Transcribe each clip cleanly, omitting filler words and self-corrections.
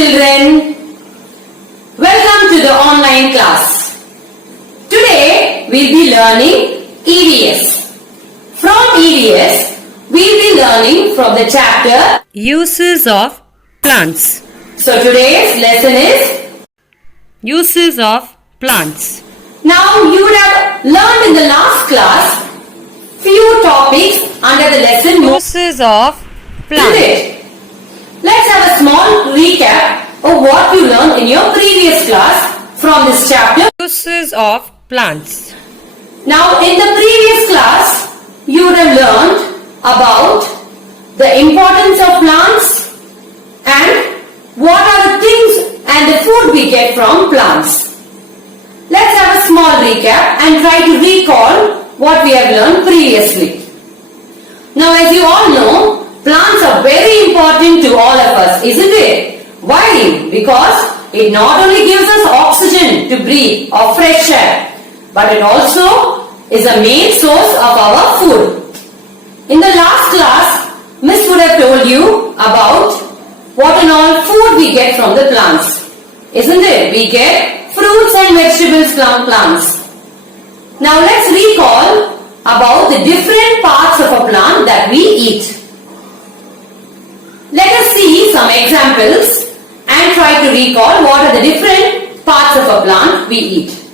children. Welcome to the online class. Today we'll be learning EVS. From EVS, we'll be learning from the chapter Uses of plants. So today's lesson is Uses of plants. Now you would have learned in the last class few topics under the lesson. Uses of plants. Isn't it? Let's have a small recap of what you learned in your previous class from this chapter. Uses of plants. Now in the previous class, you would have learned about the importance of plants and what are the things and the food we get from plants. Let's have a small recap and try to recall what we have learned previously. Now as you all know, plants are very important to all of us, isn't it? Why? Because it not only gives us oxygen to breathe or fresh air, but it also is a main source of our food. In the last class, Miss would have told you about what and all food we get from the plants. Isn't it? We get fruits and vegetables from plants. Now let's recall about the different parts of a plant that we eat. Let us see some examples and try to recall what are the different parts of a plant we eat.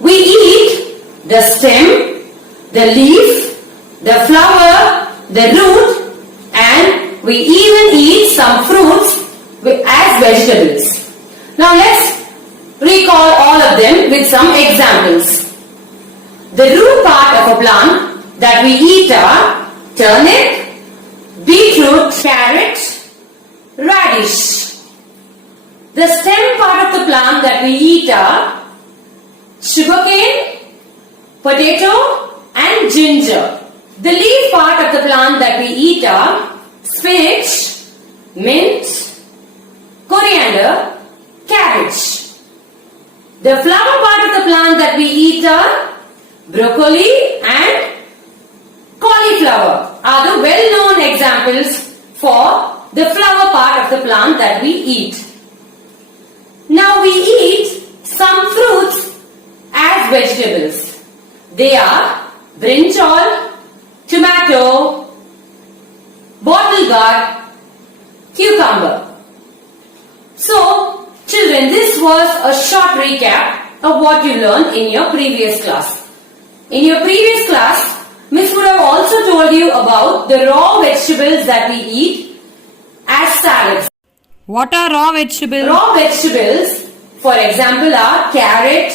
We eat the stem, the leaf, the flower, the root, and we even eat some fruits as vegetables. Now let's recall all of them with some examples. The root part of a plant that we eat are turnip, beetroot, carrot, radish. The stem part of the plant that we eat are sugarcane, potato and ginger. The leaf part of the plant that we eat are spinach, mint, coriander, cabbage. The flower part of the plant that we eat are broccoli and cauliflower are the well-known examples for the flower part of the plant that we eat. Now we eat some fruits as vegetables. They are brinjal, tomato, bottle gourd, cucumber. So, children, this was a short recap of what you learned in your previous class. In your previous class, Miss would have also told you about the raw vegetables that we eat as salads. What are raw vegetables? Raw vegetables, for example, are carrot,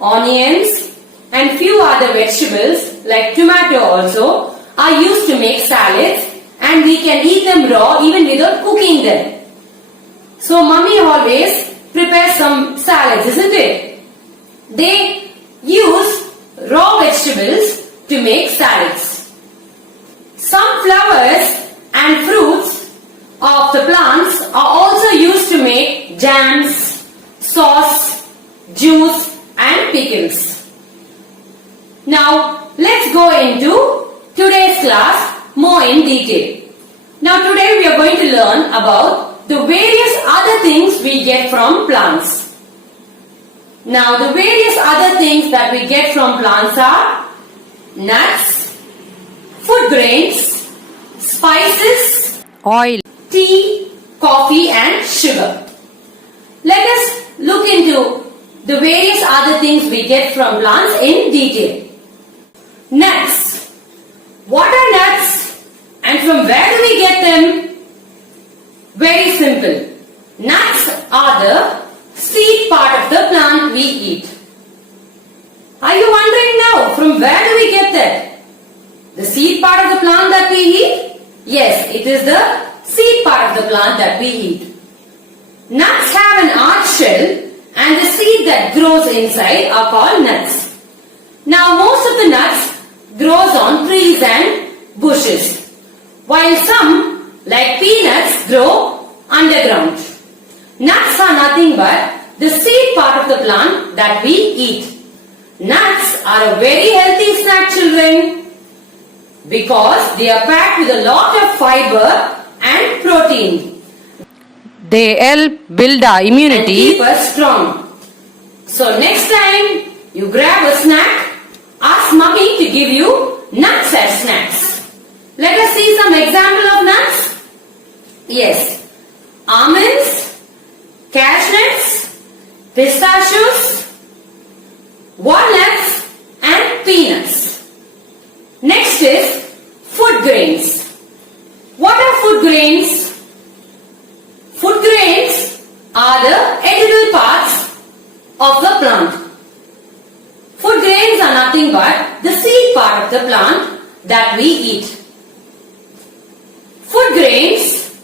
onions and few other vegetables like tomato also are used to make salads, and we can eat them raw even without cooking them. So mummy always prepares some salads, isn't it? They use raw vegetables to make salads. Some flowers and fruits of the plants are also used to make jams, sauce, juice and pickles. Now let's go into today's class more in detail. Now today we are going to learn about the various other things we get from plants. Now the various other things that we get from plants are nuts, food grains, spices, Oil. tea, coffee and sugar. Let us look into the various other things we get from plants in detail. Nuts. What are nuts and from where do we get them? Very simple. Nuts are the seed part of the plant we eat. Are you wondering now, from where do we get that? The seed part of the plant that we eat? Yes, it is the seed part of the plant that we eat. Nuts have an hard shell and the seed that grows inside are called nuts. Now most of the nuts grows on trees and bushes, while some like peanuts grow underground. Nuts are nothing but the seed part of the plant that we eat. Nuts are a very healthy snack, children, because they are packed with a lot of fiber and protein. They help build our and immunity. keep us strong. So next time you grab a snack, ask mummy to give you nuts as snacks. Let us see some example of nuts. Yes, almonds, cashews, pistachios, walnuts and peanuts. Next is food grains. What are food grains? Food grains are the edible parts of the plant. Food grains are nothing but the seed part of the plant that we eat. Food grains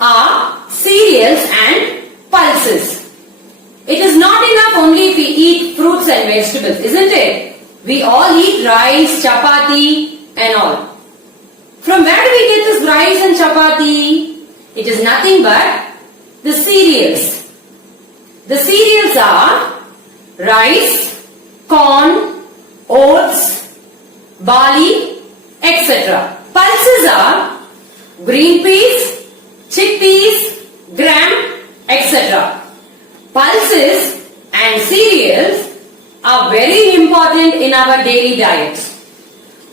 are cereals and pulses. It is not enough only if we eat fruits and vegetables, isn't it? We all eat rice, chapati and all. From where do we get this rice and chapati? It is nothing but the cereals. The cereals are rice, corn, oats, barley, etc. Pulses are green peas, chickpeas, gram, etc. Pulses and cereals are very important in our daily diet.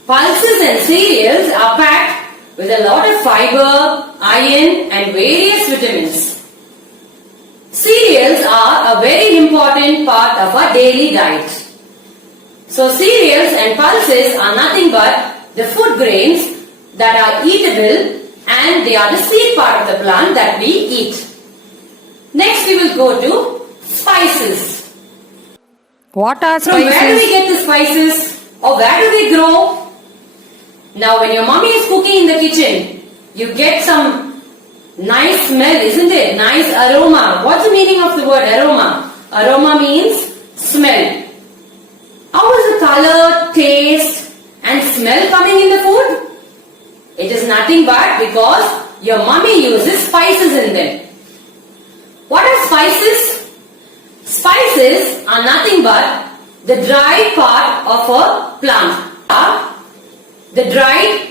Pulses and cereals are packed with a lot of fiber, iron and various vitamins. Cereals are a very important part of our daily diet. So cereals and pulses are nothing but the food grains that are eatable and they are the seed part of the plant that we eat. Next we will go to spices. What are From where do we spices? get the spices or where do they grow? Now when your mommy is cooking in the kitchen, you get some nice smell, isn't it? Nice aroma. What's the meaning of the word aroma? Aroma means smell. How is the color, taste and smell coming in the food? It is nothing but because your mommy uses spices in them. What are spices? Spices are nothing but the dry part of a plant. The dried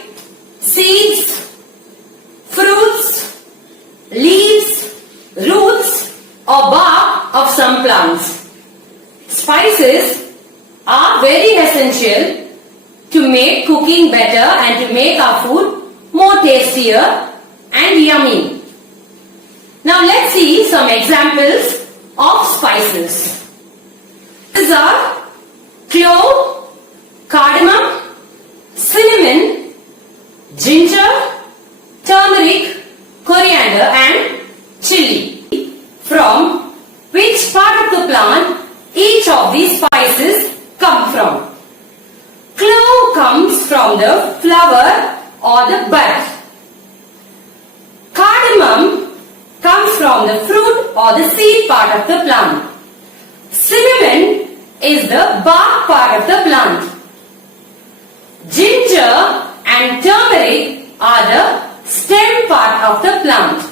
seeds, fruits, leaves, roots or bark of some plants. Spices are very essential to make cooking better and to make our food more tastier and yummy. Now let's see some examples of spices. These are clove, cardamom, cinnamon, ginger, turmeric, coriander and chili. From which part of the plant each of these spices come from? Clove comes from the flower or the bud. Cardamom comes from the fruit or the seed part of the plant. Cinnamon is the bark part of the plant. Ginger and turmeric are the stem part of the plant.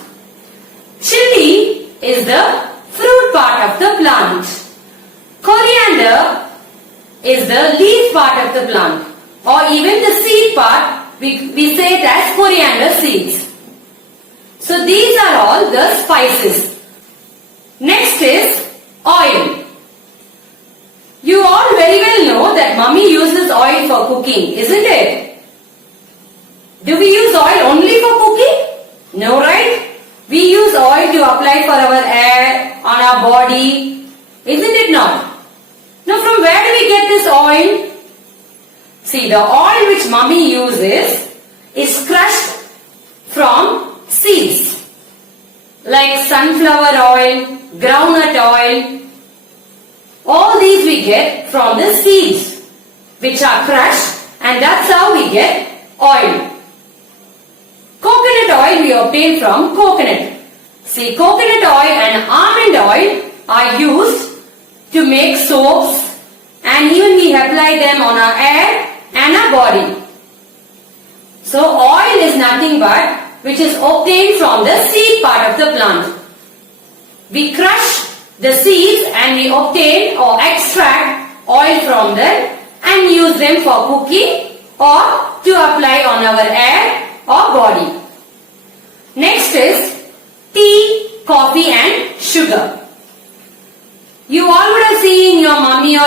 Chili is the fruit part of the plant. Coriander is the leaf part of the plant or even the seed part, we say it as coriander seeds. So these are all the spices. Next is oil. You all very well know that mummy uses oil for cooking, isn't it? Do we use oil only for cooking? No, right? We use oil to apply for our hair, on our body, isn't it not? Now from where do we get this oil? See, the oil which mummy uses is crushed from seeds like sunflower oil, groundnut oil. All these we get from the seeds which are crushed and that's how we get oil. Coconut oil we obtain from coconut. See, coconut oil and almond oil are used to make soaps and even we apply them on our hair and our body. So oil is nothing but which is obtained from the seed part of the plant. We crush the seeds and we obtain or extract oil from them and use them for cooking or to apply on our hair or body. Next is tea, coffee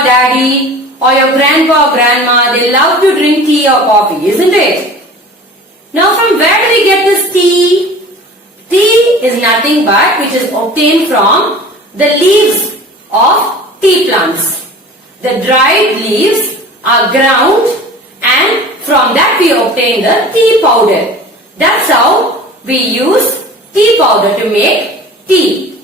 or daddy or your grandpa or grandma, they love to drink tea or coffee, isn't it? Now from where do we get this tea? Tea is nothing but which is obtained from the leaves of tea plants. The dried leaves are ground and from that we obtain the tea powder. That's how we use tea powder to make tea.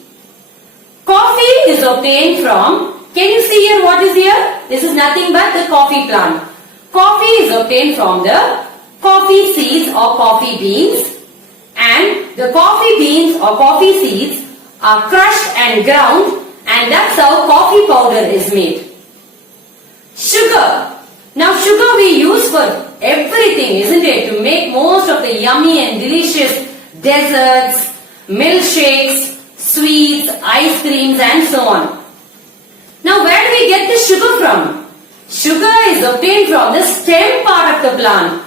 Coffee is obtained from, can you see here what is here? This is nothing but the coffee plant. Coffee is obtained from the coffee seeds or coffee beans, and the coffee beans or coffee seeds are crushed and ground, and that's how coffee powder is made. Sugar. Now sugar we use for everything, isn't it? To make most of the yummy and delicious desserts, milkshakes, sweets, ice creams and so on. Now where do we get the sugar from? Sugar is obtained from the stem part of the plant.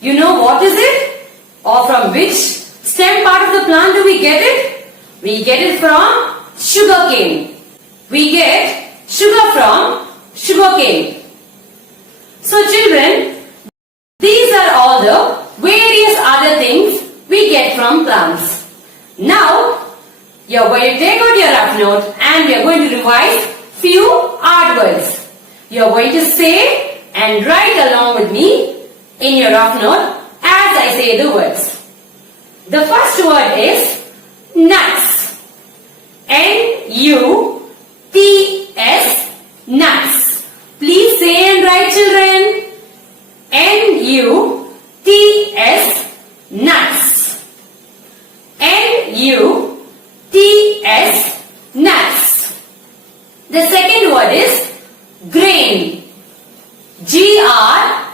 You know what is it? Or from which stem part of the plant do we get it? We get it from sugarcane. We get sugar from sugarcane. So children, these are all the various other things we get from plants. Now, you are going to take out your rough note and we are going to revise few art words. You are going to say and write along with me in your rough note as I say the words. The first word is nuts. N-U-T-S, nuts. Please say and write, children. N-U-T-S, nuts. N-U-T-S, nuts. The second word is grain. G-R-A-I-N-S,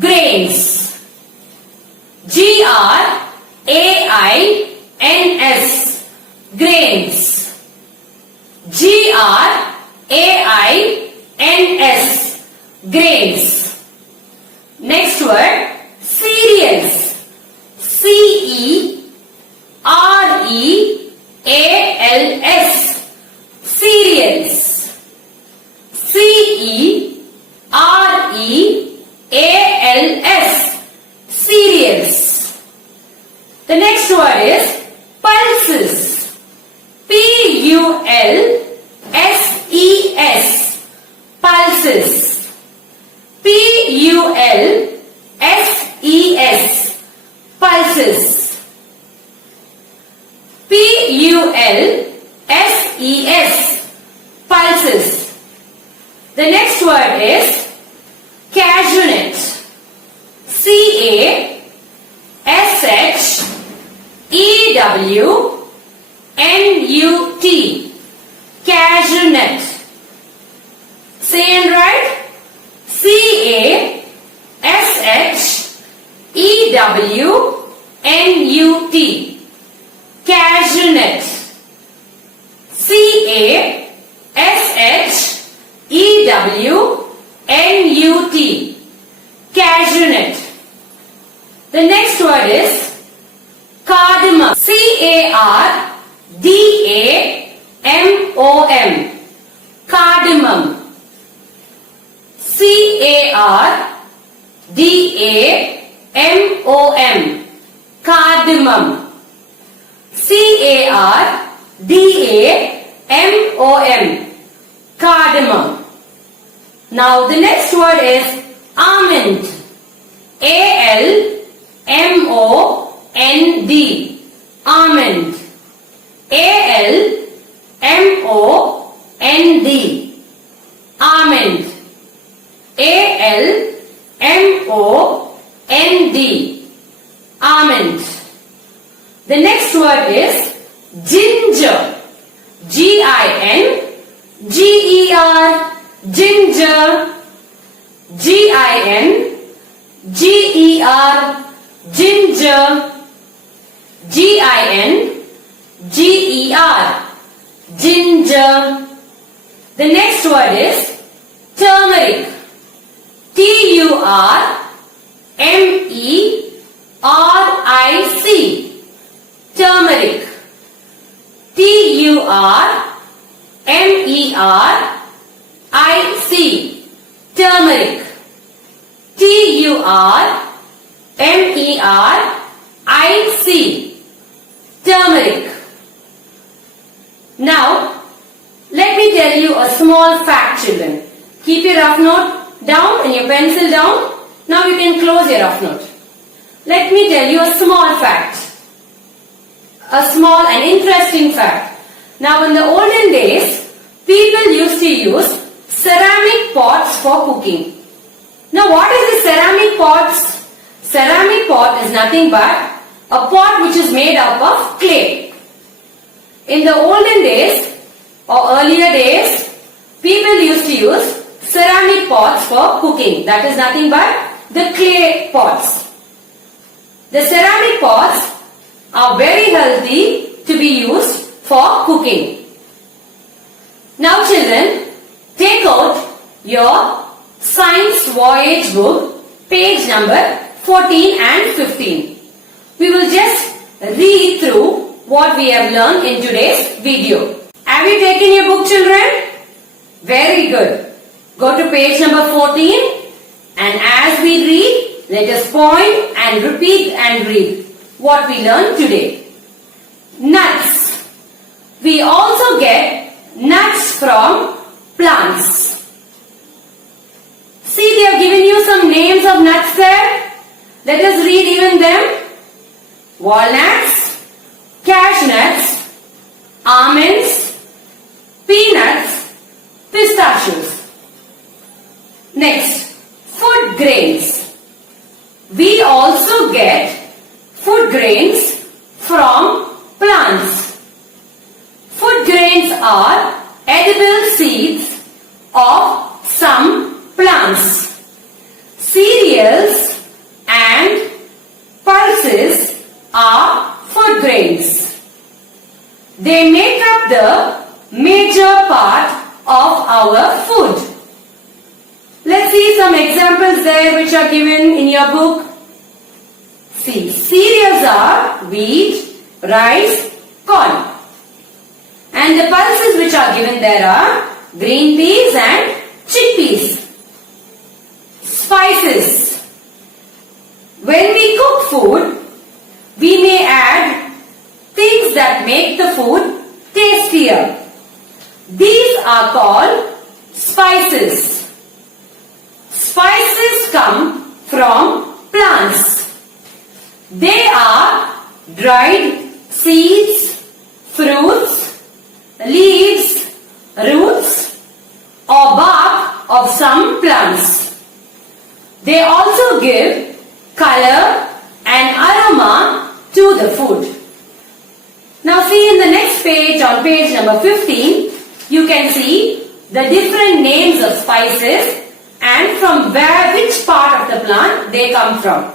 grains. G-R-A-I-N-S, grains. G-R-A-I-N-S, grains. Next word, cereals. C-E-R-E-A-L-S, cereals. C-E-R-E-A-L-S, cereals. The next word is pulses. P-U-L-S-E-S, pulses. P-U-L-S-E-S, pulses. P-U-L-S-E-S, pulses. The next word is cashew nut. C-A-S-H-E-W-N-U-T, cashew nut. Say and write. C-A-S-H-E-W-N-U-T, cashew nut. C-A-S-H-E-W-N-U-T, cashew nut. The next word is cardamom. C-A-R-D-A-M-O-M, cardamom. C-A-R-D-A-M-O-M, cardamom. C-A-R-D-A-M-O-M, cardamom. Now the next word is almond. A-L-M-O-N-D, almond. A-L-M-O-N-D, almond. A-L-M-O-N-D, almond. The next word is ginger. G-I-N-G-E-R, ginger. G-I-N-G-E-R, ginger. G-I-N-G-E-R, ginger. The next word is turmeric. T-U-R-M-E-R-I-C, turmeric. T-U-R-M-E-R-I-C, T-U-R-M-E-R-I-C, turmeric. T-U-R-M-E-R-I-C, turmeric. Now, let me tell you a small fact, children. Keep your rough note down and your pencil down. Now you can close your rough note. Let me tell you a small fact. A small and interesting fact. Now in the olden days, people used to use ceramic pots for cooking. Now what is the ceramic pots? Ceramic pot is nothing but a pot which is made up of clay. In the olden days or earlier days, people used to use ceramic pots for cooking. That is nothing but the clay pots. The ceramic pots are very healthy to be used for cooking. Now children, take out your Science Voyage book, page number 14 and 15. We will just read through what we have learned in today's video. Have you taken your book, children? Very good. Go to page number 14 and as we read, let us point and repeat and read what we learned today. Nuts. We also get nuts from plants. See, they have given you some names of nuts there. Let us read even them. Walnuts, cashews, almonds, peanuts, pistachios. Next, food grains. We also get food grains from plants. Food grains are edible seeds of some plants. Cereals and pulses are food grains. They make up the major part of our food. Let's see some examples there which are given in your book. See, cereals are wheat, rice, corn. And the pulses which are given there are green peas and chickpeas. Spices. When we cook food, we may add things that make the food tastier. These are called spices. Spices come from plants. They are dried seeds, fruits, leaves, roots or bark of some plants. They also give color and aroma to the food. Now see in the next page, on page number 15, you can see the different names of spices and from which part of the plant they come from.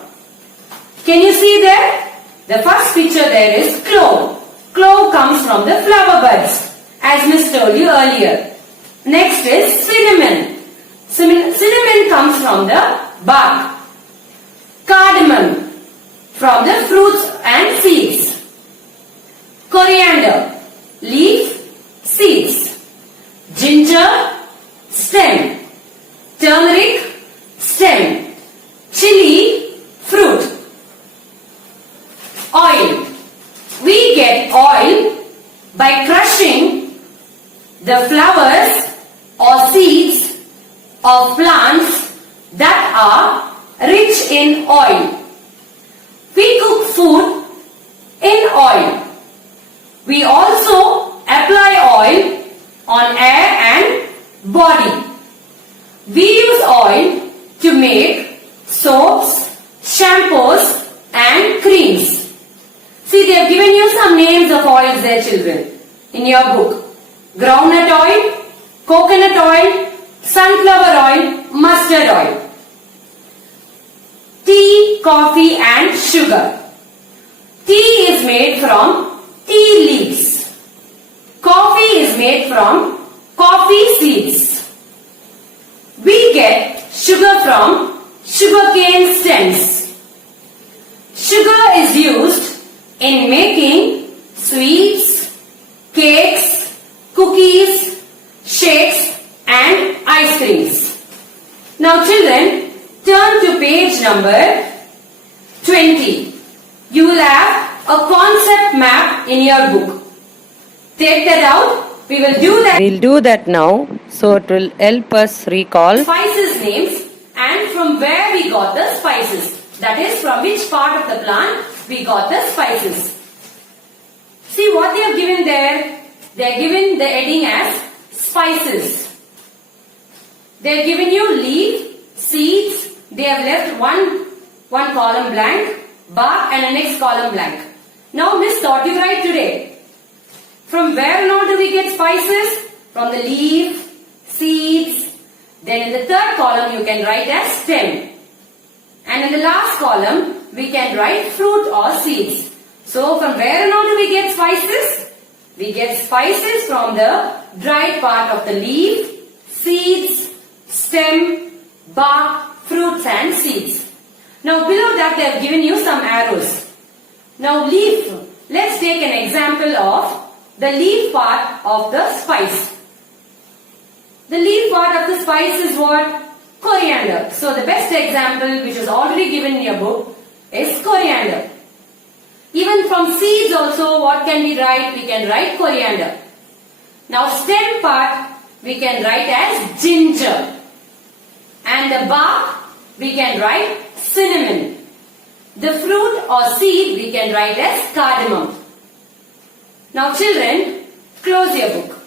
Can you see there? The first picture there is clove. Clove comes from the flower buds, as Miss told you earlier. Next is cinnamon. Cinnamon comes from the bark. Cardamom from the fruits and seeds. Coriander, leaf, seeds. Ginger, stem. Turmeric, stem. Chili, fruit. Oil. We get oil by crushing the flowers or seeds of plants that are rich in oil. We cook food in oil. We also apply oil on hair and body. We use oil to make soaps, shampoos and creams. See, they have given you some names of oils there, children, in your book. Groundnut oil, coconut oil, sunflower oil, mustard oil. Tea, coffee and sugar. Tea is made from tea leaves. Coffee is made from coffee seeds. We get sugar from sugarcane stems. Sugar is used in making sweets, cakes, cookies, you will have a concept map in your book. Take that out. We will do that. We'll do that now, so it will help us recall. Spices names and from where we got the spices. That is, from which part of the plant we got the spices. See what they have given there. They are given the heading as spices. They have given you leaf, seeds. They have left one column blank, bark and the next column blank. Now Miss thought you write today. From where and all do we get spices? From the leaf, seeds. Then in the third column you can write as stem. And in the last column we can write fruit or seeds. So from where and all do we get spices? We get spices from the dried part of the leaf, seeds, stem, bark, fruits and seeds. Now below that they have given you some arrows. Now leaf. Let's take an example of the leaf part of the spice. The leaf part of the spice is what? Coriander. So the best example which is already given in your book is coriander. Even from seeds also what can we write? We can write coriander. Now stem part we can write as ginger. And the bark we can write cinnamon. The fruit or seed we can write as cardamom. Now children, close your book.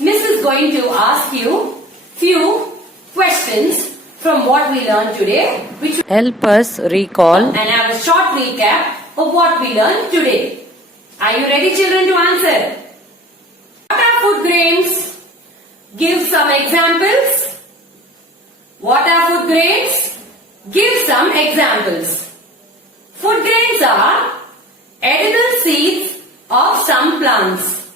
Miss is going to ask you few questions from what we learned today, which will Help us recall. and have a short recap of what we learned today. Are you ready children to answer? What are food grains? Give some examples. What are food grains? Give some examples. Food grains are edible seeds of some plants.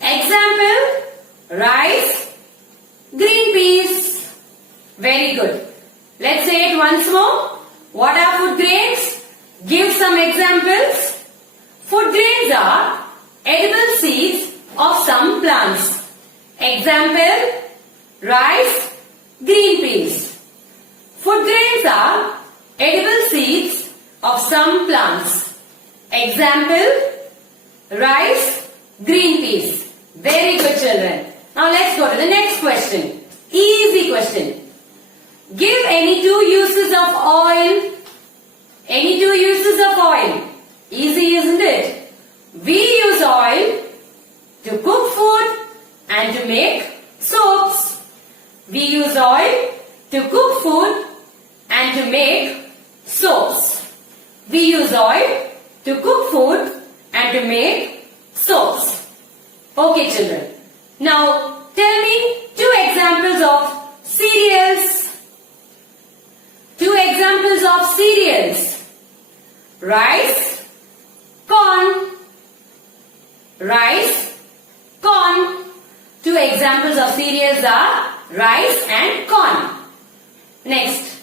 Example, rice, green peas. Very good. Let's say it once more. What are food grains? Give some examples. Food grains are edible seeds of some plants. Example, rice, green peas. Food grains are edible seeds of some plants. Example, rice, green peas. Very good children. Now let's go to the next question. Easy question. Give any two uses of oil. Any two uses of oil. Easy, isn't it? We use oil to cook food and to make soaps. We use oil to cook food and to make soaps. We use oil to cook food and to make soaps. Okay children. Now tell me two examples of cereals. Two examples of cereals. Rice, corn. Rice, corn. Two examples of cereals are rice and corn. Next,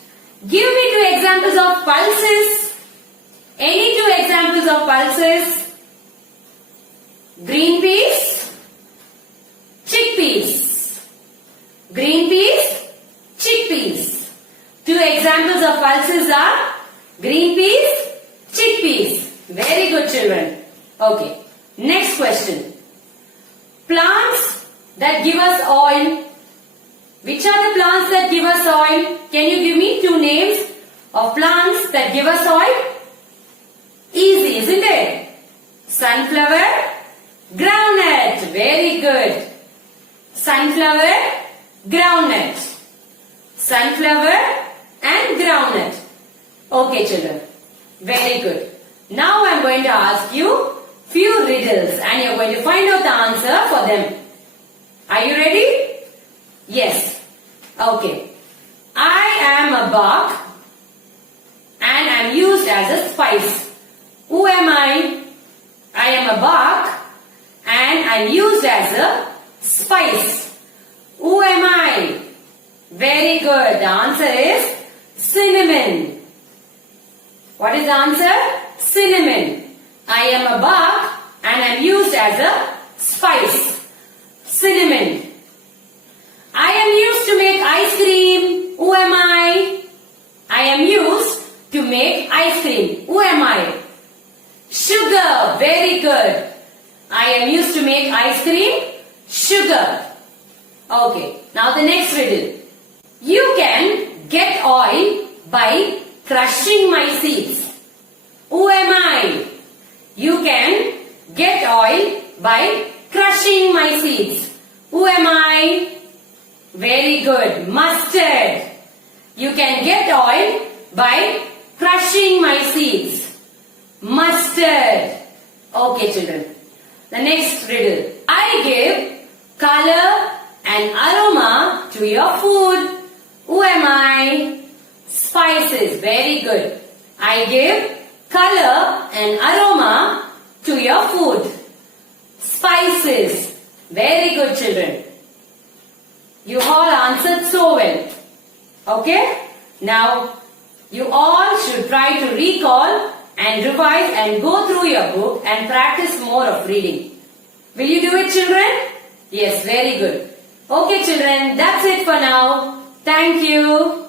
give me two examples of pulses. Any two examples of pulses? Green peas, chickpeas. Green peas, chickpeas. Two examples of pulses are green peas, chickpeas. Very good children. Okay. Next question. Plants that give us oil. Which are the plants that give us oil? Can you give me two names of plants that give us oil? Easy, isn't it? Sunflower, groundnut. Very good. Sunflower, groundnut. Sunflower and groundnut. Okay children. Very good. Now I am going to ask you few riddles and you are going to find out the answer for them. Are you ready? Yes. Okay. I am a bark and I am used as a spice. Who am I? I am a bark and I am used as a spice. Who am I? Very good. The answer is cinnamon. What is the answer? Cinnamon. I am a bark and I am used as a spice. Cinnamon. I am used to make ice cream. Who am I? I am used to make ice cream. Who am I? good. I am used to make ice cream. Sugar. Okay. Now the next riddle. You can get oil by crushing my seeds. Who am I? You can get oil by crushing my seeds. Who am I? Very good. Mustard. You can get oil by crushing my seeds. Mustard. Okay, children. The next riddle. I give color and aroma to your food. Who am I? Spices. Very good. I give color and aroma to your food. Spices. Very good, children. You all answered so well. Okay? Now, you all should try to recall and revise and go through your book and practice more of reading. Will you do it, children? Yes, very good. Okay, children, that's it for now. Thank you.